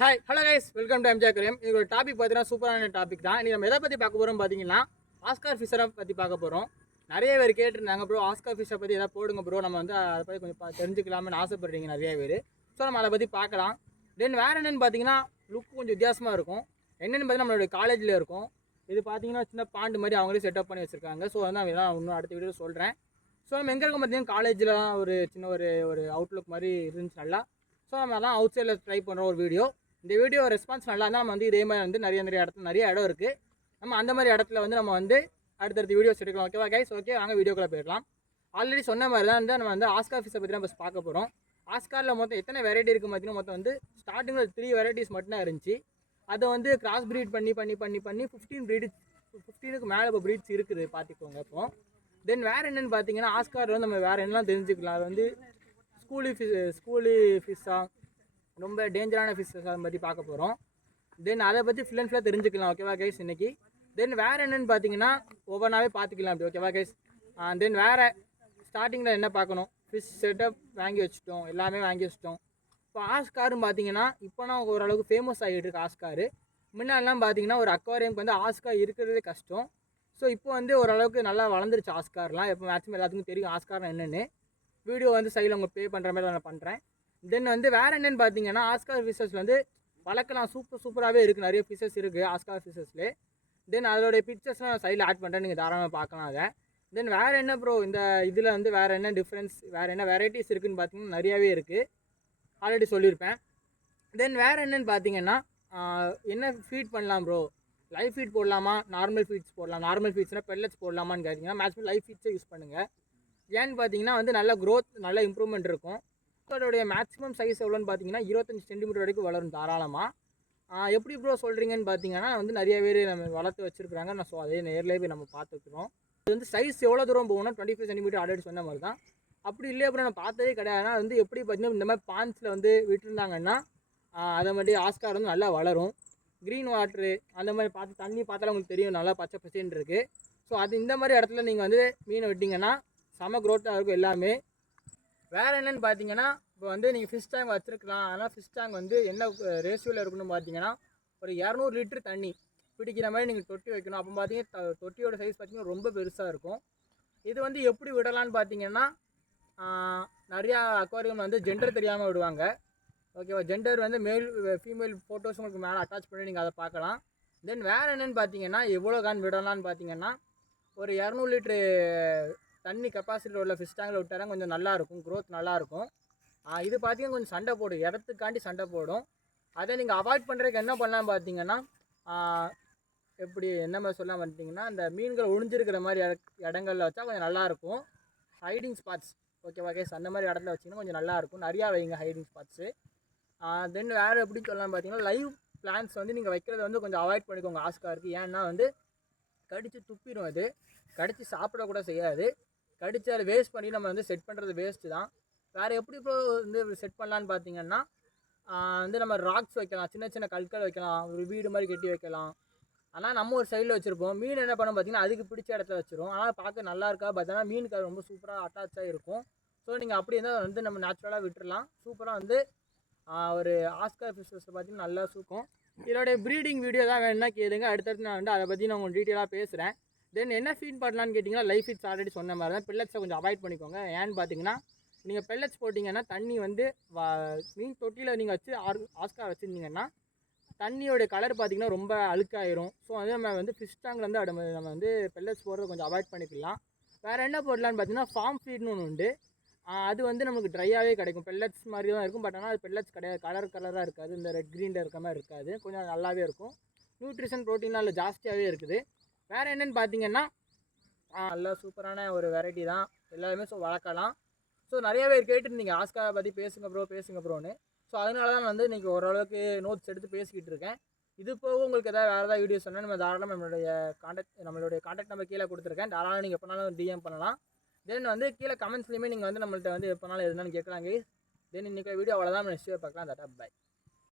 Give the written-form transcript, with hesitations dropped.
Hi hello guys welcome to MJ Kareem. இது ஒரு topic பார்த்தீங்கன்னா சூப்பரான டாபிக் தான். இன்றைக்கி நம்ம எதை பற்றி பார்க்க போகிறோம் பார்த்தீங்கன்னா ஆஸ்கார் ஃபிஷரை பற்றி பார்க்க போகிறோம். நிறைய பேர் கேட்டிருந்தாங்க ப்ரோ ஆஸ்கார் ஃபிஷரை பற்றி எதாவது போடுங்க ப்ரோ, நம்ம வந்து அதை பற்றி கொஞ்சம் தெரிஞ்சுக்கலாம்னு ஆசைப்படுறீங்க நிறைய பேர். ஸோ நம்ம அதை பற்றி பார்க்கலாம். தென் வேறு என்னென்னு பார்த்தீங்கன்னா லுக் கொஞ்சம் வித்தியாசமாக இருக்கும். என்னென்னு பார்த்தீங்கன்னா நம்மளுடைய காலேஜில் இருக்கும். இது பார்த்தீங்கன்னா சின்ன பாண்டு மாதிரி அவங்களே செட்டப் பண்ணி வச்சுருக்காங்க. ஸோ வந்து நான் இன்னும் அடுத்த வீடியோ சொல்கிறேன். ஸோ நம்ம எங்கே இருக்கோம் பார்த்தீங்கன்னா காலேஜில் தான் ஒரு சின்ன ஒரு அவுட்லுக் மாதிரி இருந்துச்சு நல்லா. ஸோ நம்ம அதான் அவுட் சைடில் ட்ரை பண்ணுற ஒரு வீடியோ. இந்த வீடியோ ரெஸ்பான்ஸ் நல்லா இருந்தால் நம்ம வந்து இதே மாதிரி வந்து நிறைய இடத்துல நிறைய இடம் இருக்குது. நம்ம அந்த மாதிரி இடத்துல வந்து நம்ம வந்து அடுத்தடுத்த வீடியோஸ் எடுக்கலாம். ஓகேவா கைஸ்? ஓகே, வாங்க வீடியோக்குள்ளே போயிடலாம். ஆல்ரெடி சொன்ன மாதிரி தான் வந்து நம்ம வந்து ஆஸ்கார் ஃபிஷை பற்றி தான் பஸ் பார்க்க போகிறோம். ஆஸ்காரில் மொத்தம் எத்தனை வெரைட்டி இருக்குது பார்த்தீங்கன்னா மொத்தம் வந்து ஸ்டார்டிங்கில் 3 வெரைட்டிஸ் மட்டும் தான் இருந்துச்சு. அதை வந்து கிராஸ் ப்ரீட் பண்ணி 15 மேலே இப்போ ப்ரீட்ஸ் இருக்குது பார்த்துக்கோங்க. இப்போ தென் வேறு என்னென்னு பார்த்தீங்கன்னா ஆஸ்கார் வந்து நம்ம வேறு என்னெல்லாம் தெரிஞ்சுக்கலாம். அது வந்து ஸ்கூலி ஃபிஷ்ஷா ரொம்ப டேஞ்சரான ஃபிஷ்ஷஸ் அதை பற்றி பார்க்க போகிறோம். தென் அதை பற்றி ஃபுல் அண்ட் ஃபுல்லாக தெரிஞ்சுக்கலாம். ஓகேவா கைஸ் இன்றைக்கி? தென் வேறு என்னென்னு பார்த்தீங்கன்னா ஒவ்வொன்றாவே பார்த்துக்கலாம் அப்படி. ஓகேவா கைஸ்? தென் வேறு ஸ்டார்டிங்கில் என்ன பார்க்கணும், ஃபிஷ் செட்டப் வாங்கி வச்சுட்டோம், எல்லாமே வாங்கி வச்சுட்டோம். இப்போ ஆஸ்காரும் பார்த்தீங்கன்னா இப்போனா ஓரளவுக்கு ஃபேமஸ் ஆகிட்டு இருக்கு ஆஸ்காரு. முன்னாடிலாம் பார்த்தீங்கன்னா ஒரு அக்வாரியம்க்கு வந்து ஆஸ்கார் இருக்கிறதே கஷ்டம். ஸோ இப்போ வந்து ஓரளவுக்கு நல்லா வளர்ந்துருச்சு ஆஸ்கார்லாம். இப்போ மேக்ஸிமம் எல்லாத்துக்கும் தெரியும் ஆஸ்கார்னா என்னென்னு. வீடியோ வந்து சைடில் உங்களுக்கு பே பண்ணுற மாதிரி நான் பண்ணுறேன். தென் வந்து வேறு என்னென்னு பார்த்தீங்கன்னா ஆஸ்கார் ஃபிஷஸ் வந்து வளர்க்கலாம். சூப்பராகவே இருக்குது. நிறைய ஃபிஷஸ் இருக்குது ஆஸ்கார் ஃபிஷஸ்லே. தென் அதோடைய பிக்சர்ஸ்லாம் சைடில் ஆட் பண்ணுறேன், நீங்கள் தாராளமாக பார்க்கலாம் அதை. தென் வேறு என்ன ப்ரோ இந்த இதில் வந்து வேறு என்ன டிஃப்ரென்ஸ், வேறு என்ன வெரைட்டிஸ் இருக்குதுன்னு பார்த்தீங்கன்னா நிறையாவே இருக்குது, ஆல்ரெடி சொல்லியிருப்பேன். தென் வேறு என்னென்னு பார்த்தீங்கன்னா என்ன ஃபீட் பண்ணலாம் ப்ரோ, லைவ் ஃபீட் போடலாமா, நார்மல் ஃபீட்ஸ் போடலாம். நார்மல் ஃபீட்ஸ்னால் பெல்லட்ஸ் போடலாமான்னு கேட்டிங்கன்னா மேக்ஸிமம் லைவ் ஃபீட்ஸே யூஸ் பண்ணுங்கள். ஏன்னு பார்த்தீங்கன்னா வந்து நல்ல க்ரோத், நல்ல இம்ப்ரூவ்மெண்ட் இருக்கும். அதோடைய மேக்ஸிமம் சைஸ் எவ்வளோன்னு பார்த்தீங்கன்னா 25 சென்டிமீட்டர் வரைக்கும் வளரும் தாராளமாக. எப்படி ப்ரோ சொல்கிறீங்கன்னு பார்த்தீங்கன்னா வந்து நிறைய பேர் நம்ம வளர்த்து வச்சுருக்குறாங்க. ஸோ அதே நேரிலே போய் நம்ம பார்த்துக்கிறோம். அது வந்து சைஸ் எவ்வளோ தூரம் போகணும்னா 25 சென்டிமீட்டர் ஆல்ரெடி சொன்ன மாதிரி தான். அப்படி இல்லையா அப்புறம் நான் பார்த்ததே கிடையாதுனா வந்து எப்படி பார்த்தீங்கன்னா இந்த மாதிரி பான்ஸில் வந்து விட்டுருந்தாங்கன்னா அதை மாதிரி ஆஸ்கார் வந்து நல்லா வளரும். க்ரீன் வாட்ரு அந்த மாதிரி பார்த்து தண்ணி பார்த்தாலும் உங்களுக்கு தெரியும், நல்லா பச்சை பச்சைன்னு இருக்குது. ஸோ அது இந்த மாதிரி இடத்துல நீங்கள் வந்து மீனை விட்டிங்கன்னா செம க்ரோத்தாக இருக்கும் எல்லாமே. வேறு என்னென்னு பார்த்தீங்கன்னா இப்போ வந்து நீங்கள் ஃபிஷ் டேங்க் வச்சுருக்கலாம். ஆனால் ஃபிஷ் டேங்க் வந்து என்ன ரேஷியோவில் இருக்கணும்னு பார்த்தீங்கன்னா ஒரு 200 லிட்டர் தண்ணி பிடிக்கிற மாதிரி நீங்கள் தொட்டி வைக்கணும். அப்போ பார்த்தீங்கன்னா தொட்டியோட சைஸ் பார்த்தீங்கன்னா ரொம்ப பெருசாக இருக்கும். இது வந்து எப்படி விடலான்னு பார்த்தீங்கன்னா நிறையா அக்வாரியம் வந்து ஜெண்டர் தெரியாமல் விடுவாங்க. ஓகேவா? ஜெண்டர் வந்து ஃபீமேல் ஃபோட்டோஸ் உங்களுக்கு மேலே அட்டாச் பண்ணி நீங்கள் அதை பார்க்கலாம். தென் வேறு என்னென்னு பார்த்தீங்கன்னா எவ்வளோ கான் விடலான்னு பார்த்தீங்கன்னா ஒரு 200 லிட்ரு தண்ணி கெப்பாசிட்டி உள்ள ஃபிஷ் டேங்கில் விட்டாங்க கொஞ்சம் நல்லாயிருக்கும், க்ரோத் நல்லாயிருக்கும். இது பார்த்தீங்கன்னா கொஞ்சம் சண்டை போடும், இடத்துக்காண்டி சண்டை போடும். அதை நீங்கள் அவாய்ட் பண்ணுறதுக்கு என்ன பண்ணலாம் பார்த்தீங்கன்னா எப்படி என்ன மாதிரி சொல்லலாம் பார்த்தீங்கன்னா அந்த மீன்கள் ஒழிஞ்சிருக்கிற மாதிரி இடங்களில் வச்சா கொஞ்சம் நல்லாயிருக்கும். ஹைடிங் ஸ்பாட்ஸ் ஓகேவா கேஸ், அந்த மாதிரி இடத்துல வச்சிங்கன்னா கொஞ்சம் நல்லாயிருக்கும். நிறையா வைங்க ஹைடிங் ஸ்பாட்ஸு. தென் வேறு எப்படி சொல்லலாம் பார்த்தீங்கன்னா லைவ் பிளான்ஸ் வந்து நீங்கள் வைக்கிறத வந்து கொஞ்சம் அவாய்ட் பண்ணிக்கோங்க ஆஸ்காருக்கு. ஏன்னா வந்து கடித்து துப்பிடும், அது கடித்து சாப்பிடக்கூட செய்யாது. கடித்து அதை வேஸ்ட் பண்ணி நம்ம வந்து செட் பண்ணுறது வேஸ்ட்டு தான். வேறு எப்படி இப்போ வந்து செட் பண்ணலான்னு பார்த்தீங்கன்னா வந்து நம்ம ராக்ஸ் வைக்கலாம், சின்ன சின்ன கற்கள் வைக்கலாம், ஒரு வீடு மாதிரி கட்டி வைக்கலாம். ஆனால் நம்ம ஒரு சைடில் வச்சுருப்போம். மீன் என்ன பண்ணோம் பார்த்தீங்கன்னா அதுக்கு பிடிச்ச இடத்துல வச்சுரும். ஆனால் பார்க்க நல்லா இருக்கா பார்த்தீங்கன்னா மீனுக்கு அது ரொம்ப சூப்பராக அட்டாச்சாக இருக்கும். ஸோ நீங்கள் அப்படி இருந்தால் வந்து நம்ம நேச்சுரலாக விட்டுடலாம். சூப்பராக வந்து ஒரு ஆஸ்கார் ஃபிஷஸ் பார்த்தீங்கன்னா நல்லா சூக்கும். இதோடைய ப்ரீடிங் வீடியோ தான் வேணும்னா கேளுங்க, அடுத்தடுத்து நான் வந்து அதை பற்றி நான் உங்களுக்கு டீட்டெயிலாக பேசுகிறேன். தென் என்ன ஃபீட் பண்ணலான்னு கேட்டிங்கன்னா லைஃப் ஃபீட்ஸ் ஆல்ரெடி சொன்ன மாதிரி தான். பெல்லட்ஸை கொஞ்சம் அவாய்ட் பண்ணிக்கோங்க. ஏன்னு பார்த்தீங்கன்னா நீங்கள் பெல்லட்ஸ் போட்டிங்கன்னா தண்ணி வந்து மீன் தொட்டியில் நீங்கள் வச்சு ஆஸ்கார் வச்சுருந்தீங்கன்னா தண்ணியோடைய கலர் பார்த்திங்கன்னா ரொம்ப அழுக்காயிரும். ஸோ வந்து நம்ம வந்து ஃபிஷ் டேங்கில் வந்து நம்ம வந்து பெல்லட்ஸ் போடுறத கொஞ்சம் அவாய்ட் பண்ணிக்கலாம். வேறு என்ன போடலான்னு பார்த்தீங்கன்னா ஃபார்ம் ஃபீட்னு ஒன்று உண்டு. அது வந்து நமக்கு ட்ரையாகவே கிடைக்கும், பெல்லட்ஸ் மாதிரி தான் இருக்கும். பட் ஆனால் அது பெல்லட்ஸ் கிடையாது, கலராக இருக்காது, இந்த ரெட் க்ரீனில் இருக்க மாதிரி இருக்காது, கொஞ்சம் நல்லாவே இருக்கும். நியூட்ரிஷன் ப்ரோட்டீன்லாம் அதில் ஜாஸ்தியாகவே இருக்குது. வேறு என்னென்னு பார்த்தீங்கன்னா நல்லா சூப்பரான ஒரு வெரைட்டி தான் எல்லாருமே. ஸோ வளர்க்கலாம். ஸோ நிறைய பேர் கேட்டுருந்தீங்க ஆஸ்காரை பற்றி பேசுங்க ப்ரோன்னு. ஸோ அதனால தான் வந்து இன்றைக்கி ஓரளவுக்கு நோட்ஸ் எடுத்து பேசிக்கிட்டு இருக்கேன். இது போக உங்களுக்கு எதாவது வேறு ஏதாவது வீடியோஸ் சொன்னால் நம்ம தாராளமாக நம்மளுடைய காண்டாக்ட் நம்பர் கீழே கொடுத்துருக்கேன். தாராளமாக நீங்கள் எப்போனாலும் டிஎம் பண்ணலாம். தென் வந்து கீழே கமெண்ட்ஸ்லேயுமே நீங்கள் வந்து நம்மள்ட்ட வந்து எப்போனாலும் எதுனாலும் கேட்கலாங்க. தென் இன்றைக்கி வீடியோ அவ்வளோதான். நெக்ஸ்ட் வீடியோ பார்க்கலாம். தட்டா பை.